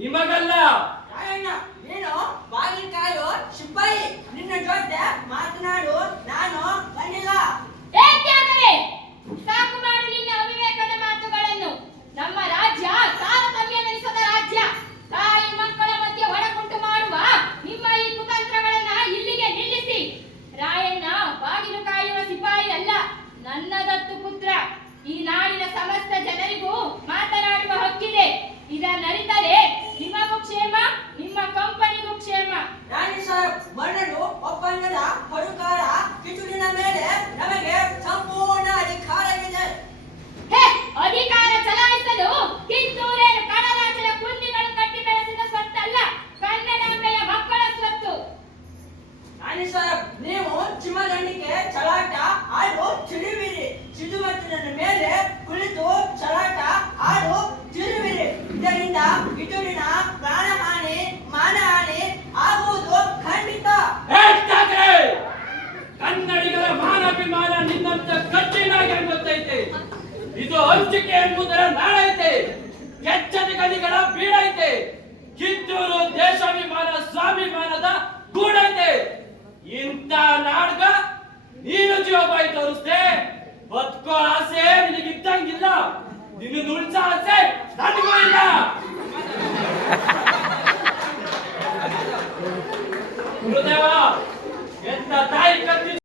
ನಿಮಗಲ್ಲ. ರಾಯಣ್ಣ, ನೀನು ಬಾಗಿಲು ಕಾಯೋ ಸಿಪಾಯಿ. ನಿನ್ನ ಜೊತೆ ಮಾತನಾಡು ನಾನು ಬಂದಿಲ್ಲ. ಏಕೆಂದರೆ ಸಾಕು ಮಾಡು ನಿನ್ನ ಅವಿವೇಕದ ಮಾತುಗಳನ್ನು. ನಮ್ಮ ರಾಜ್ಯ ತಾರತಮ್ಯವೆನಿಸದ ರಾಜ್ಯ. ತಾಯಿ ಮಕ್ಕಳ ಮಧ್ಯೆ ಒಡಕುಂಟು ಮಾಡುವ ನಿಮ್ಮ ಈ ಕುತಂತ್ರಗಳನ್ನ ಇಲ್ಲಿಗೆ ನಿಲ್ಲಿಸಿ. ರಾಯಣ್ಣ ಬಾಗಿಲು ಕಾಯುವ ಸಿಪಾಯಿ ಅಲ್ಲ, ನನ್ನ ದತ್ತು ಪುತ್ರ. ಈ ನಾಡಿನ ಸಮಸ್ತ ಜನರಿಗೂ ಮಾತನಾಡುವ ಹಕ್ಕಿದೆ. ಇದನ್ನರಿತರೆ ನಿಮಗೂ ಕ್ಷೇಮ, ನಿಮ್ಮ ಕಂಪನಿಗೂ ಕ್ಷೇಮ. ರಾಣಿ ಸಾಹೇಬ್, ಮರಳು ಒಪ್ಪಂದದ ಹೊರಕಾರ ಕಿಚುಡಿನ ಮೇಲೆ ನಮಗೆ ಸಂಪೂರ್ಣ ಅಧಿಕಾರವಿದೆ. ಹೇ, ಅಧಿಕಾರ ಚಲಾಯಿಸಲು ಕಿತ್ತೂರೇನು ಕಡಲಾಚಲ ಕುಂಡಿಗಳು ಕಟ್ಟಿ ಬೆಳೆಸಿದ ಸ್ವತ್ತಲ್ಲ, ಕನ್ನಡಾಂಬೆಯ ಮಕ್ಕಳ ಸ್ವತ್ತು. ರಾಣಿ ಸಾಹೇಬ್, ನೀವು ಚಿಮ್ಮದಂಡಿಗೆ ಚಲಾಟ ಆಡು ಚಿಡುವಿರಿ. ಸಿದುವತ್ತಿನ ಮೇಲೆ ಕುಳಿತು ಚಲಾಟ ಆಡು ಚಿರುವಿರಿ. ಇದರಿಂದ ಕಿಚುಡಿನ ಪ್ರಾಣಹಾನಿ ಮಾನಹಾನಿ ಆಗುವುದು ಖಂಡಿತ. ಕನ್ನಡಿಗರ ಮಾನಾಭಿಮಾನ ನಿನ್ನಂತ ಕಠಿಣಾಗಿ ಗೊತ್ತೈತೆ. ಇದು ಹಂಚಿಕೆ ಎಂಬುದರ ನಾಡೈತೆ, ಕೆಚ್ಚದ ಗದಿಗಳ ಬೀಡೈತೆ. ಕಿತ್ತೂರು ದೇಶಾಭಿಮಾನ ಸ್ವಾಭಿಮಾನದ ಗೂಡೈತೆ. ಇಂಥ ನಾಡ್ಗ ನೀನು ಜೀವಬಾಯಿ ತೋರಿಸ್ದೆ. ಬದುಕೋ ಆಸೆ ನಿನಗಿದ್ದಂಗಿಲ್ಲ, ನಿನ್ನ ನುಳ್ಸ ಆಸೆ ನನಗೂ ಇಲ್ಲ. ಗುರುದೇವ, ಎಂತ ತಾಯಿ ಕತ್ತಿ